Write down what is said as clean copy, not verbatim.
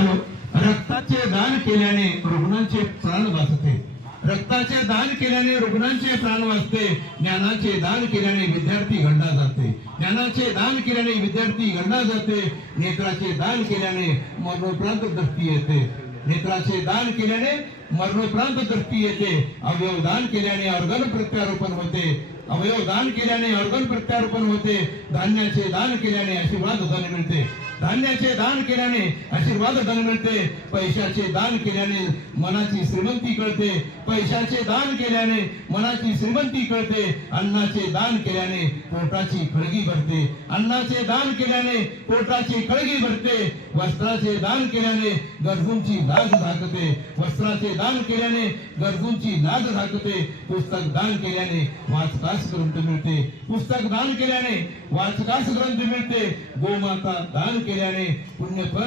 Hello. रक्ताचे दान केल्याने रुग्णांचे प्राण वाचते. रक्ताचे दान केल्याने रुग्णांचे प्राण वाचते. ज्ञानाचे दान केल्याने विद्यार्थी घडला जाते. ज्ञानाचे दान केल्याने विद्यार्थी घडला जाते. नेत्राचे दान केल्याने मरणोपरांत दृष्टी येते. नेत्राचे दान केल्याने मरणोपरांत दृष्टी येते. अवयव दान केल्याने ऑर्गन प्रत्यारोपण होते. अवयव दान केल्याने ऑर्गन प्रत्यारोपण होते. धान्याचे दान केल्याने आशीर्वाद धन मिळते. धान्याचे दान केल्याने आशीर्वाद धन मिळते. पैशाचे दान केल्याने मनाची श्रीमंती कळते. पैशाचे दान केल्याने मनाची श्रीमंती कळते. अन्नाचे दान केल्याने पोटाची खळगी भरते. अन्नाचे दान केल्याने पोटाची खळगी भरते. वस्त्राचे दान केल्याने गरजूंची लाज झाकते. वस्त्राचे दान केल्याने गरजूंची लाज झाकते. पुस्तक दान केल्याने वाचकास ग्रंथ मिळते. पुस्तक दान केल्याने वाचकास ग्रंथ मिळते. गोमाता दान केल्याने पुण्यफळ